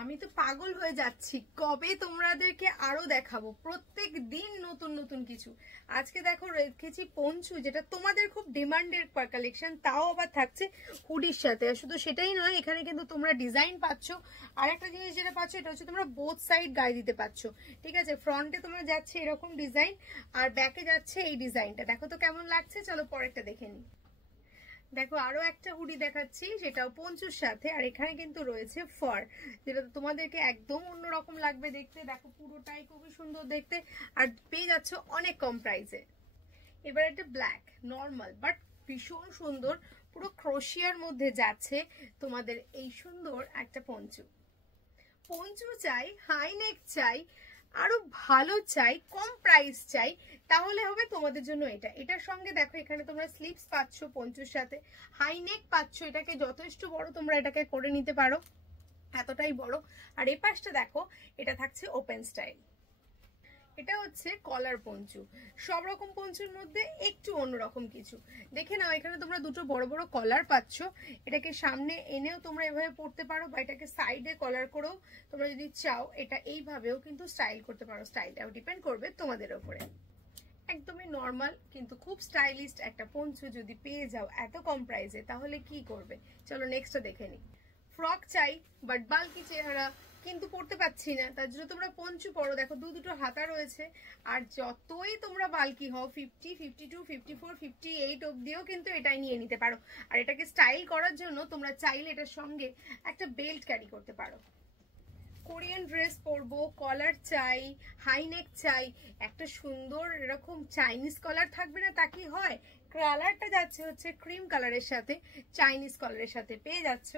আমি তো পাগল হয়ে যাচ্ছি, কবে তোমাদেরকে আরো দেখাবো, প্রত্যেক দিন নতুন নতুন কিছু। আজকে দেখো রেখেছি পঞ্চু, যেটা তোমাদের খুব ডিমান্ডেড কালেকশন, তাও আবার থাকছে হুডির সাথে। শুধু সেটাই নয়, এখানে কিন্তু তোমরা ডিজাইন পাচ্ছ। আর একটা জিনিস যেটা পাচ্ছ, এটা হচ্ছে তোমরা বোথ সাইড গায়ে দিতে পারছো, ঠিক আছে। ফ্রন্টে তোমরা যাচ্ছে এরকম ডিজাইন, আর ব্যাকে যাচ্ছে এই ডিজাইনটা। দেখো তো কেমন লাগছে, চলো পরেরটা দেখে নিই। দেখো আরো একটা হুডি দেখাচ্ছি, সেটাও পঞ্চুর সাথে। আর এখানে কিন্তু রয়েছে ফার, যেটা তোমাদেরকে একদম অন্যরকম লাগবে দেখতে। দেখো পুরোটাই খুবই সুন্দর দেখতে, আর পেয়ে যাচ্ছ অনেক কম প্রাইসে। এবার একটা ব্ল্যাক নর্মাল বাট ভীষণ সুন্দর, পুরো ক্রোশিয়ার মধ্যে যাচ্ছে তোমাদের এই সুন্দর একটা পঞ্চু। পঞ্চু চাই, হাই নেক চাই, আরো ভালো চাই, কম প্রাইস চাই, তাহলে হবে তোমাদের জন্য এটা। এটার সঙ্গে দেখো এখানে তোমরা স্লিভস পাচ্ছ পঞ্চুর সাথে, হাই নেক পাচ্ছ। এটাকে যথেষ্ট বড় তোমরা এটাকে করে নিতে পারো, এতটাই বড়। আর এই পাশটা দেখো, এটা থাকছে ওপেন স্টাইল। এটা হচ্ছে কলার পঞ্চু। সব রকম পঞ্চুর মধ্যে একটু অন্যরকম কিছু। দেখে নাও, এখানে তোমরা দুটো বড় বড় কলার পাচ্ছ। এটাকে সামনে এনেও তোমরা এভাবে পরতে পারো, বা এটাকে সাইডে কলার করেও তোমরা যদি চাও এটা এইভাবেও কিন্তু স্টাইল করতে পারো। স্টাইলটাও ডিপেন্ড করবে তোমাদের উপরে। একদমই নর্মাল কিন্তু খুব স্টাইলিস্ট একটা পঞ্চু যদি পেয়ে যাও এত কম প্রাইসে, তাহলে কি করবে। চলো নেক্সটটা দেখে নিই। ফ্রক চাই বাট বাল্কি চেহারা, কিন্তু পড়তে পাচ্ছি না, তার জন্য তোমরা পঞ্চু পরো। দেখো দুটো হাতা রয়েছে, আর যতই তোমরা বাল্কি হও 50, 52, 54, 58 অব্দিও কিন্তু এটাই নিয়ে নিতে পারো। আর এটাকে স্টাইল করার জন্য তোমরা চাইলে এটার সঙ্গে একটা বেল্ট ক্যারি করতে পারো। কোরিয়ান ড্রেস পরবো, কলার চাই, হাই নেক চাই, একটা সুন্দর এরকম চাইনিজ কলার থাকবে না, তা কি হয়। কালারটা যাচ্ছে হচ্ছে ক্রিম কালারের সাথে, চাইনিজ কলারের সাথে পেয়ে যাচ্ছ।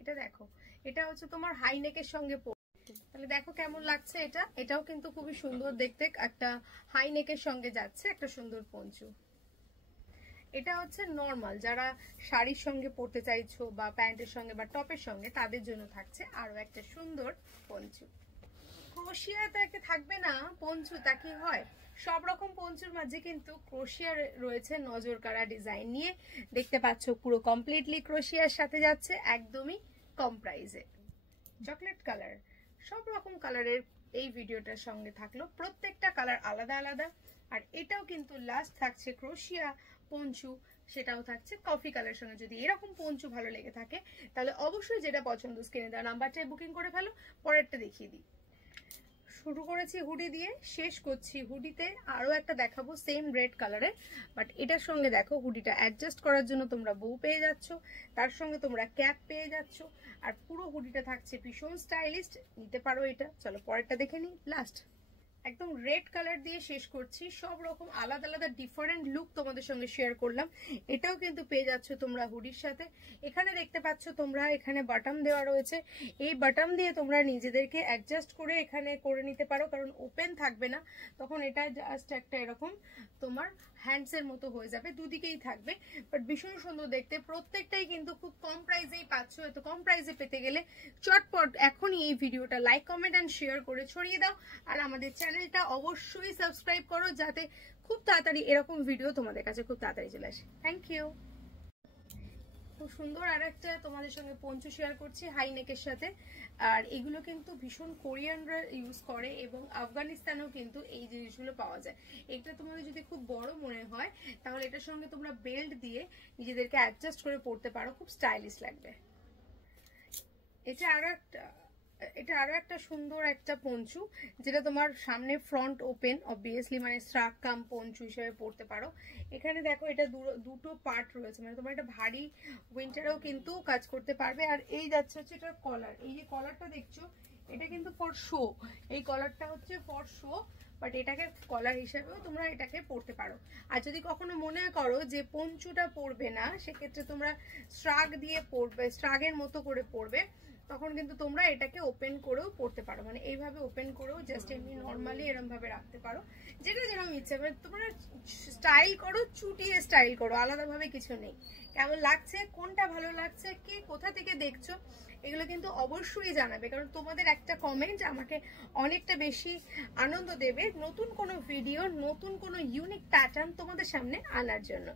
এটা দেখো, এটা হচ্ছে তোমার হাই নেকের সঙ্গে পরছে, তাহলে দেখো কেমন লাগছে এটা। এটাও কিন্তু খুবই সুন্দর দেখতে, একটা হাই নেকের সঙ্গে যাচ্ছে একটা সুন্দর পঞ্চু। এটা হচ্ছে নর্মাল, যারা শাড়ির সঙ্গে পরতে চাইছো বা প্যান্টের সঙ্গে বা টপের সঙ্গে, তাদের জন্য থাকছে আরো একটা সুন্দর পঞ্চু। ক্রোশিয়াতে থাকবে না পঞ্চু, তা কি হয়। সব রকম পঞ্চুর মাঝে কিন্তু ক্রোশিয়া রয়েছে নজর কাড়া ডিজাইন নিয়ে। দেখতে পাচ্ছ পুরো কমপ্লিটলি ক্রোশিয়ার সাথে যাচ্ছে, একদমই কম প্রাইসে। চকলেট কালার, সব রকম কালারের এই ভিডিওটার সঙ্গে থাকলো, প্রত্যেকটা কালার আলাদা আলাদা। আর এটাও কিন্তু লাস্ট থাকছে ক্রোশিয়া পঞ্চু, সেটাও থাকছে কফি কালার সঙ্গে। যদি এরকম পঞ্চু ভালো লেগে থাকে, তাহলে অবশ্যই যেটা পছন্দ স্ক্রিনে দেওয়া নাম্বারটাই বুকিং করে ফেলো। পরেরটা দেখিয়ে দিই। শুরু করেছি হুডি দিয়ে, শেষ করছি হুডিতে। আরো একটা দেখাবো সেম রেড কালারের, বাট এটার সঙ্গে দেখো হুডিটা অ্যাডজাস্ট করার জন্য তোমরা বউ পেয়ে যাচ্ছ, তার সঙ্গে তোমরা ক্যাপ পেয়ে যাচ্ছ। আর পুরো হুডিটা থাকছে ভীষণ স্টাইলিস্ট, নিতে পারো এটা। চলো পরেরটা দেখে নিই। লাস্ট একদম রেড কালার দিয়ে শেষ করছি। সব রকম আলাদা আলাদা ডিফারেন্ট লুক তোমাদের সঙ্গে শেয়ার করলাম। এটাও কিন্তু পেয়ে যাচ্ছ তোমরা হুডির সাথে। এখানে দেখতে পাচ্ছ তোমরা, এখানে বাটন দেওয়া রয়েছে। এই বাটন দিয়ে তোমরা নিজেদেরকে অ্যাডজাস্ট করে এখানে করে নিতে পারো, কারণ ওপেন থাকবে না, তখন এটা জাস্ট একটা এরকম তোমার হ্যান্ডসের মতো হয়ে যাবে, দুদিকেই থাকবে। বাট ভীষণ সুন্দর দেখতে, প্রত্যেকটাই কিন্তু খুব কম প্রাইসেই পাচ্ছ। এত কম প্রাইসে পেতে গেলে চটপট এখনই এই ভিডিওটা লাইক, কমেন্ট অ্যান্ড শেয়ার করে ছড়িয়ে দাও। আর আমাদের চ্যানেলটা অবশ্যই সাবস্ক্রাইব করো, যাতে খুব তাড়াতাড়ি এরকম ভিডিও তোমাদের কাছে খুব তাড়াতাড়ি চলে আসে। Thank you. খুব সুন্দর আর একটা তোমাদের সঙ্গে পঞ্চু শেয়ার করছি হাই নেকের সাথে। আর এগুলো কিন্তু ভীষণ কোরিয়ানরা ইউজ করে, এবং আফগানিস্তানেও কিন্তু এই জিনিসগুলো পাওয়া যায়। এটা তোমাদের যদি খুব বড় মনে হয়, তাহলে এটার সঙ্গে তোমরা বেল্ট দিয়ে নিজেদেরকে অ্যাডজাস্ট করে পড়তে পারো, খুব স্টাইলিশ লাগবে। এটা আরো একটা সুন্দর একটা পঞ্চু, যেটা তোমার সামনে ফ্রন্ট ওপেন, অবভিয়াসলি মানে স্ট্রাক কাম পঞ্চু হিসেবে পড়তে পারো। এখানে দেখো এটা দুটো পার্ট রয়েছে, মানে তোমার এটা ভারী উইন্টারেও কিন্তু কাজ করতে পারবে। আর এই যাচ্ছে হচ্ছে এটার কলার, এই যে কলারটা দেখছো, এটা কিন্তু ফর শো, এই কলারটা হচ্ছে ফর শো, বাট এটাকে কলার হিসেবেও তোমরা এটাকে পরতে পারো। আর যদি কখনো মনে করো যে পঞ্চুটা পরবে না, সেক্ষেত্রে তোমরা স্ট্রাগ দিয়ে পরবে, স্ট্রাগের মতো করে পরবে, তখন কিন্তু তোমরা এটাকে ওপেন করেও পড়তে পারো, মানে এইভাবে ওপেন করেও জাস্ট এমনি নর্মালি এরকম ভাবে রাখতে পারো, যেটা যেরকম ইচ্ছে। মানে তোমরা স্টাইল করো, চুটিয়ে স্টাইল করো, আলাদাভাবে কিছু নেই। কেমন লাগছে, কোনটা ভালো লাগছে, কে কোথা থেকে দেখছো, এগুলো কিন্তু অবশ্যই জানাবে, কারণ তোমাদের একটা কমেন্ট আমাকে অনেকটা বেশি আনন্দ দেবে নতুন কোনো ভিডিও, নতুন কোনো ইউনিক প্যাটার্ন তোমাদের সামনে আনার জন্য।